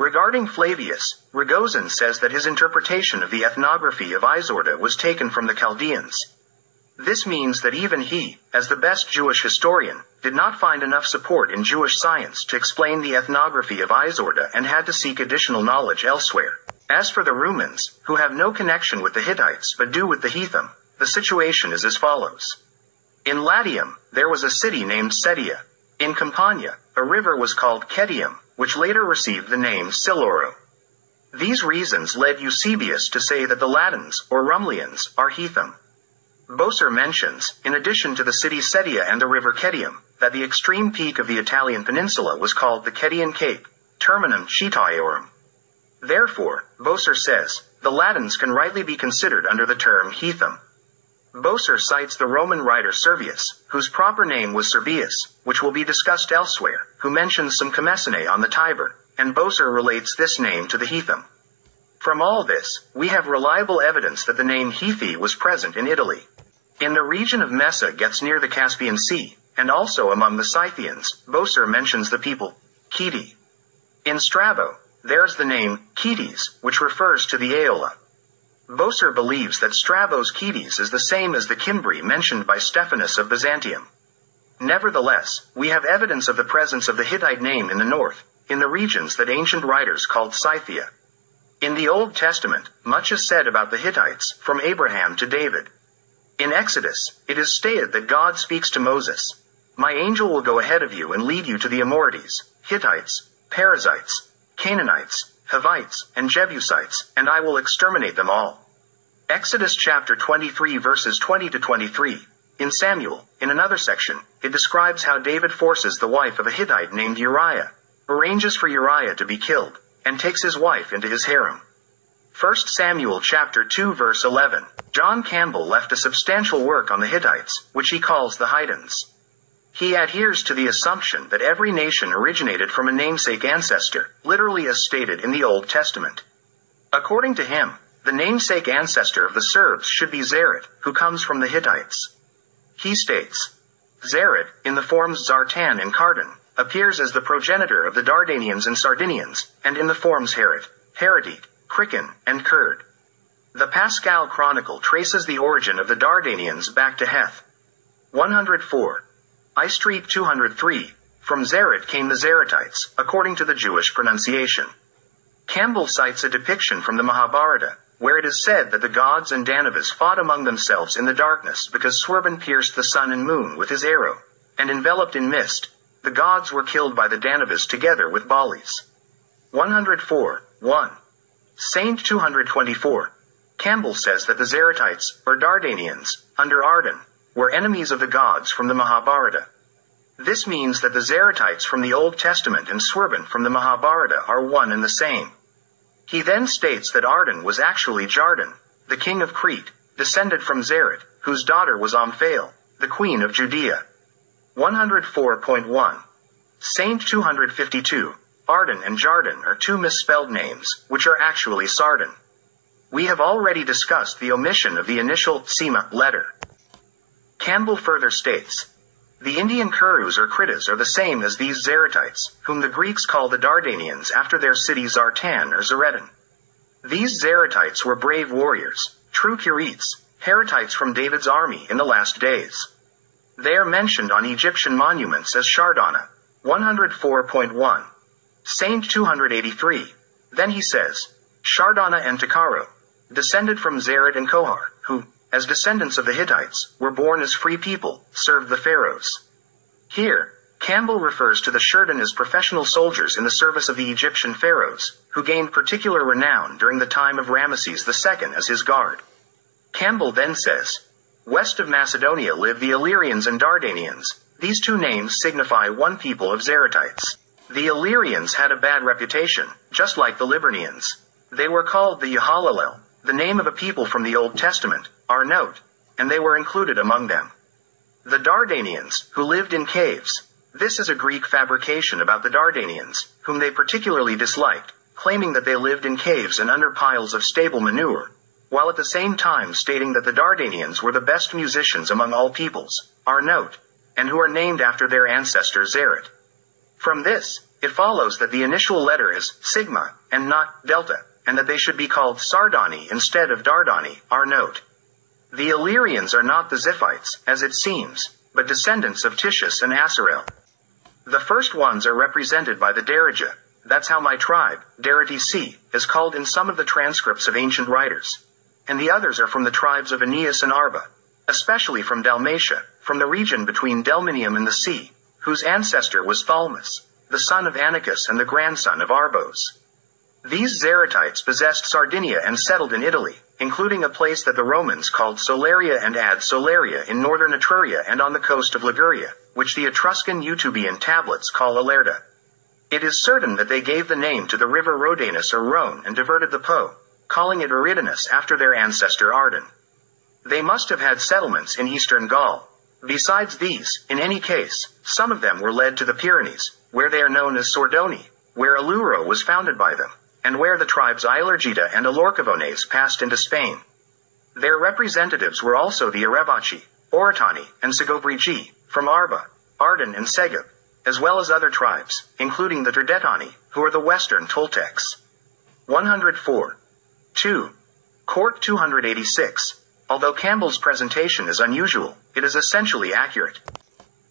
Regarding Flavius, Rogozin says that his interpretation of the ethnography of Isorda was taken from the Chaldeans. This means that even he, as the best Jewish historian, did not find enough support in Jewish science to explain the ethnography of Isorda and had to seek additional knowledge elsewhere. As for the Rumans, who have no connection with the Hittites but do with the Hetim, the situation is as follows. In Latium, there was a city named Sedia. In Campania, a river was called Chetium, which later received the name Siluro. These reasons led Eusebius to say that the Latins, or Rumlians, are Hetim. Boser mentions, in addition to the city Sedia and the river Chetium, that the extreme peak of the Italian peninsula was called the Chetian Cape, Terminum Chetaeorum. Therefore, Boser says, the Latins can rightly be considered under the term Hetim. Boser cites the Roman writer Servius, whose proper name was Serbius, which will be discussed elsewhere, who mentions some Comessinae on the Tiber, and Boser relates this name to the Hetim. From all this, we have reliable evidence that the name Hethi was present in Italy. In the region of Messa gets near the Caspian Sea, and also among the Scythians, Boser mentions the people, Cheti. In Strabo, there's the name, Chetes, which refers to the Aeola. Boser believes that Strabo's Chetes is the same as the Cimbri mentioned by Stephanus of Byzantium. Nevertheless, we have evidence of the presence of the Hittite name in the north, in the regions that ancient writers called Scythia. In the Old Testament, much is said about the Hittites, from Abraham to David. In Exodus, it is stated that God speaks to Moses, "My angel will go ahead of you and lead you to the Amorites, Hittites, Perizzites, Canaanites, Hivites, and Jebusites, and I will exterminate them all." Exodus chapter 23 verses 20 to 23. In Samuel, in another section, it describes how David forces the wife of a Hittite named Uriah, arranges for Uriah to be killed, and takes his wife into his harem. 1 Samuel chapter 2 verse 11. John Campbell left a substantial work on the Hittites, which he calls the Hitans. He adheres to the assumption that every nation originated from a namesake ancestor, literally as stated in the Old Testament. According to him, the namesake ancestor of the Serbs should be Zered, who comes from the Hittites. He states, Zered, in the forms Zartan and Cardan, appears as the progenitor of the Dardanians and Sardinians, and in the forms Herit, Heritite, Krikan, and Kurd. The Pascal Chronicle traces the origin of the Dardanians back to Heth. 104. I Street 203, from Zered came the Zeratites, according to the Jewish pronunciation. Campbell cites a depiction from the Mahabharata, where it is said that the gods and Danavas fought among themselves in the darkness because Swerban pierced the sun and moon with his arrow, and enveloped in mist, the gods were killed by the Danavas together with Balis. 104, 1. Saint 224. Campbell says that the Zeratites, or Dardanians, under Ardan, were enemies of the gods from the Mahabharata. This means that the Zeratites from the Old Testament and Swerban from the Mahabharata are one and the same. He then states that Ardan was actually Jardan, the king of Crete, descended from Zered, whose daughter was Omphale, the queen of Judea. 104.1. Saint 252. Ardan and Jardan are two misspelled names, which are actually Sardan. We have already discussed the omission of the initial Sema letter. Campbell further states, the Indian Kurus or Kritas are the same as these Zeratites, whom the Greeks call the Dardanians after their city Zartan or Zeredin. These Zeratites were brave warriors, true Curites, Heretites from David's army in the last days. They are mentioned on Egyptian monuments as Shardana. 104.1. Saint 283. Then he says, Shardana and Takaro, descended from Zered and Kohar, who, as descendants of the Hittites, were born as free people, served the pharaohs. Here, Campbell refers to the Shurdan as professional soldiers in the service of the Egyptian pharaohs, who gained particular renown during the time of Ramesses II as his guard. Campbell then says, west of Macedonia live the Illyrians and Dardanians. These two names signify one people of Zeratites. The Illyrians had a bad reputation, just like the Liburnians. They were called the Yahalalel, the name of a people from the Old Testament, our note, and they were included among them. The Dardanians, who lived in caves. This is a Greek fabrication about the Dardanians, whom they particularly disliked, claiming that they lived in caves and under piles of stable manure, while at the same time stating that the Dardanians were the best musicians among all peoples, our note, and who are named after their ancestor Zered. From this, it follows that the initial letter is sigma, and not delta, and that they should be called Sardani instead of Dardani, our note. The Illyrians are not the Ziphites, as it seems, but descendants of Titius and Asarel. The first ones are represented by the Derija. That's how my tribe, Deretic, is called in some of the transcripts of ancient writers. And the others are from the tribes of Aeneas and Arba, especially from Dalmatia, from the region between Delminium and the sea, whose ancestor was Thalmus, the son of Anicus and the grandson of Arbos. These Zaratites possessed Sardinia and settled in Italy, including a place that the Romans called Solaria and Ad Solaria in northern Etruria and on the coast of Liguria, which the Etruscan Eutubian tablets call Alerta. It is certain that they gave the name to the river Rhodanus or Rhone and diverted the Po, calling it Eridanus after their ancestor Ardan. They must have had settlements in eastern Gaul. Besides these, in any case, some of them were led to the Pyrenees, where they are known as Sordoni, where Alluro was founded by them, and where the tribes Ilergita and Alorcavones passed into Spain. Their representatives were also the Arevaci, Oritani, and Segobrigi, from Arba, Ardan and Segub, as well as other tribes, including the Turdetani, who are the western Toltecs. 104. 2. Court 286. Although Campbell's presentation is unusual, it is essentially accurate.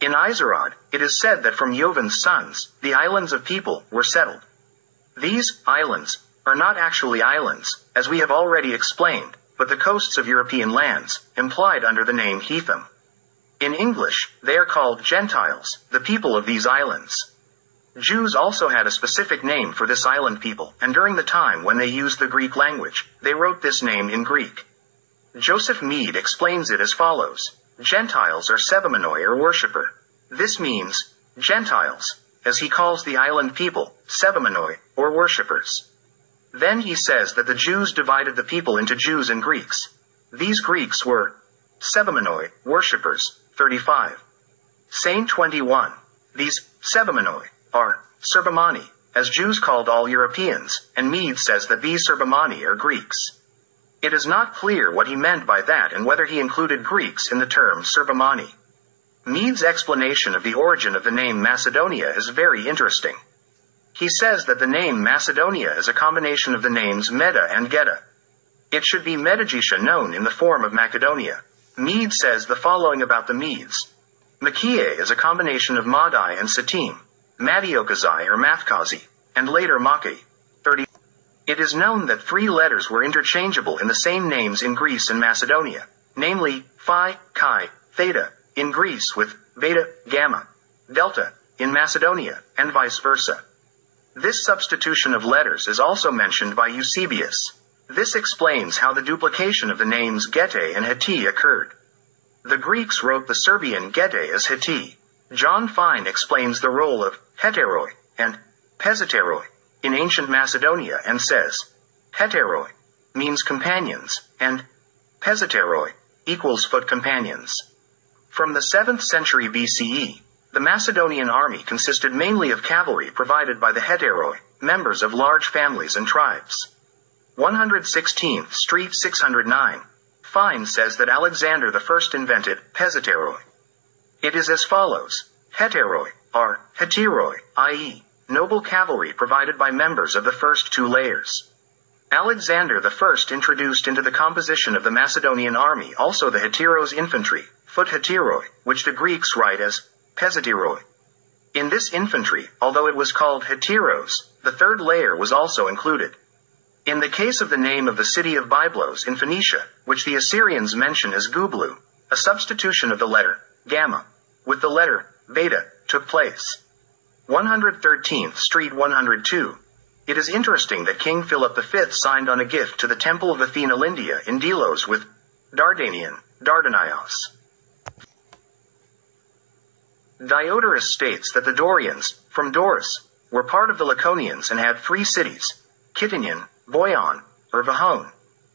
In Izarod, it is said that from Jovan's sons, the islands of people were settled. These islands are not actually islands, as we have already explained, but the coasts of European lands, implied under the name Hetim. In English, they are called Gentiles, the people of these islands. Jews also had a specific name for this island people, and during the time when they used the Greek language, they wrote this name in Greek. Joseph Mead explains it as follows. Gentiles are Sebamanoi or worshipper. This means, Gentiles, as he calls the island people, Sebamanoi, or worshippers. Then he says that the Jews divided the people into Jews and Greeks. These Greeks were Sebamanoi, worshippers, 35. Saint 21. These Sebamanoi are Serbamani, as Jews called all Europeans, and Mead says that these Serbamani are Greeks. It is not clear what he meant by that and whether he included Greeks in the term Serbamani. Mead's explanation of the origin of the name Macedonia is very interesting. He says that the name Macedonia is a combination of the names Meda and Geta. It should be Medagisha known in the form of Macedonia. Mead says the following about the Medes. Makie is a combination of Madai and Satim, Madiokazai or Mathkazi, and later Maki. 30. It is known that 3 letters were interchangeable in the same names in Greece and Macedonia, namely, Phi, Chi, Theta, in Greece with Beta, Gamma, Delta, in Macedonia, and vice versa. This substitution of letters is also mentioned by Eusebius. This explains how the duplication of the names Gete and Heti occurred. The Greeks wrote the Serbian Gete as Heti. John Fine explains the role of heteroi and pesateroi in ancient Macedonia and says, heteroi means companions, and pesateroi equals foot companions. From the 7th century BCE, the Macedonian army consisted mainly of cavalry provided by the heteroi, members of large families and tribes. 116th Street 609. Fine says that Alexander I invented pesateroi. It is as follows. Heteroi are heteroi, i.e., noble cavalry provided by members of the first 2 layers. Alexander I introduced into the composition of the Macedonian army also the heteros infantry, foot heteroi, which the Greeks write as pesateroi. In this infantry, although it was called heteros, the 3rd layer was also included. In the case of the name of the city of Byblos in Phoenicia, which the Assyrians mention as Gublu, a substitution of the letter gamma with the letter beta took place. 113th Street 102. It is interesting that King Philip V signed on a gift to the Temple of Athena Lindia in Delos with Dardanian, Dardanios. Diodorus states that the Dorians, from Doris, were part of the Laconians and had 3 cities, Kitinion, Boion, or Vahon,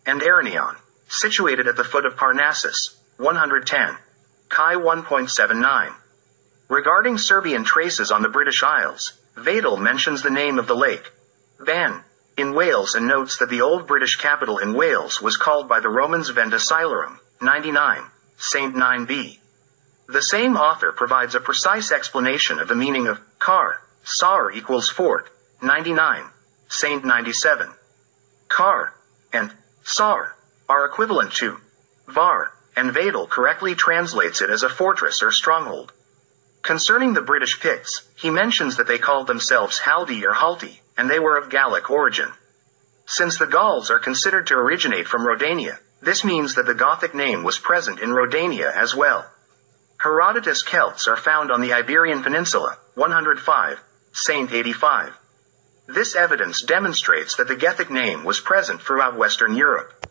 and Erinion, situated at the foot of Parnassus. 110. Chi 1.79. Regarding Serbian traces on the British Isles, Vadel mentions the name of the lake, Ban, in Wales and notes that the old British capital in Wales was called by the Romans Venda Silorum, 99, Saint 9b. The same author provides a precise explanation of the meaning of car, Sar equals fort, 99, saint 97. Kar and Sar are equivalent to var, and Vadel correctly translates it as a fortress or stronghold. Concerning the British Picts, he mentions that they called themselves Haldi or Halti, and they were of Gallic origin. Since the Gauls are considered to originate from Rodania, this means that the Gothic name was present in Rodania as well. Herodotus Celts are found on the Iberian Peninsula, 105, saint 85. This evidence demonstrates that the Gethic name was present throughout Western Europe.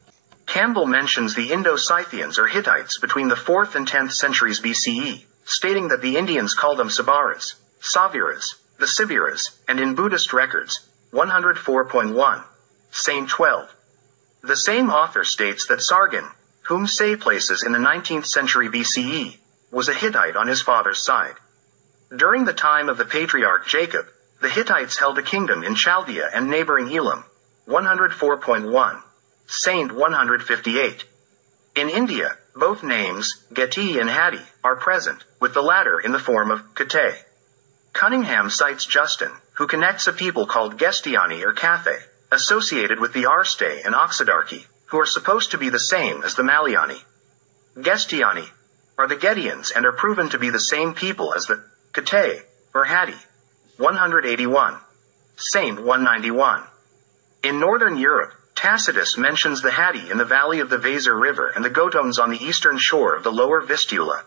Campbell mentions the Indo-Scythians or Hittites between the 4th and 10th centuries BCE, stating that the Indians called them Sabaras, Saviras, the Sibiras, and in Buddhist records, 104.1, saint 12. The same author states that Sargon, whom Say places in the 19th century BCE, was a Hittite on his father's side. During the time of the patriarch Jacob, the Hittites held a kingdom in Chaldea and neighboring Elam, 104.1, saint 158. In India, both names, Geti and Hatti, are present, with the latter in the form of Kate. Cunningham cites Justin, who connects a people called Gestiani or Cathay, associated with the Arste and Oxidarchi, who are supposed to be the same as the Maliani. Gestiani are the Gedians and are proven to be the same people as the Kate, or Hatti, 181, saint 191. In northern Europe, Tacitus mentions the Hatti in the valley of the Weser River and the Gotones on the eastern shore of the lower Vistula,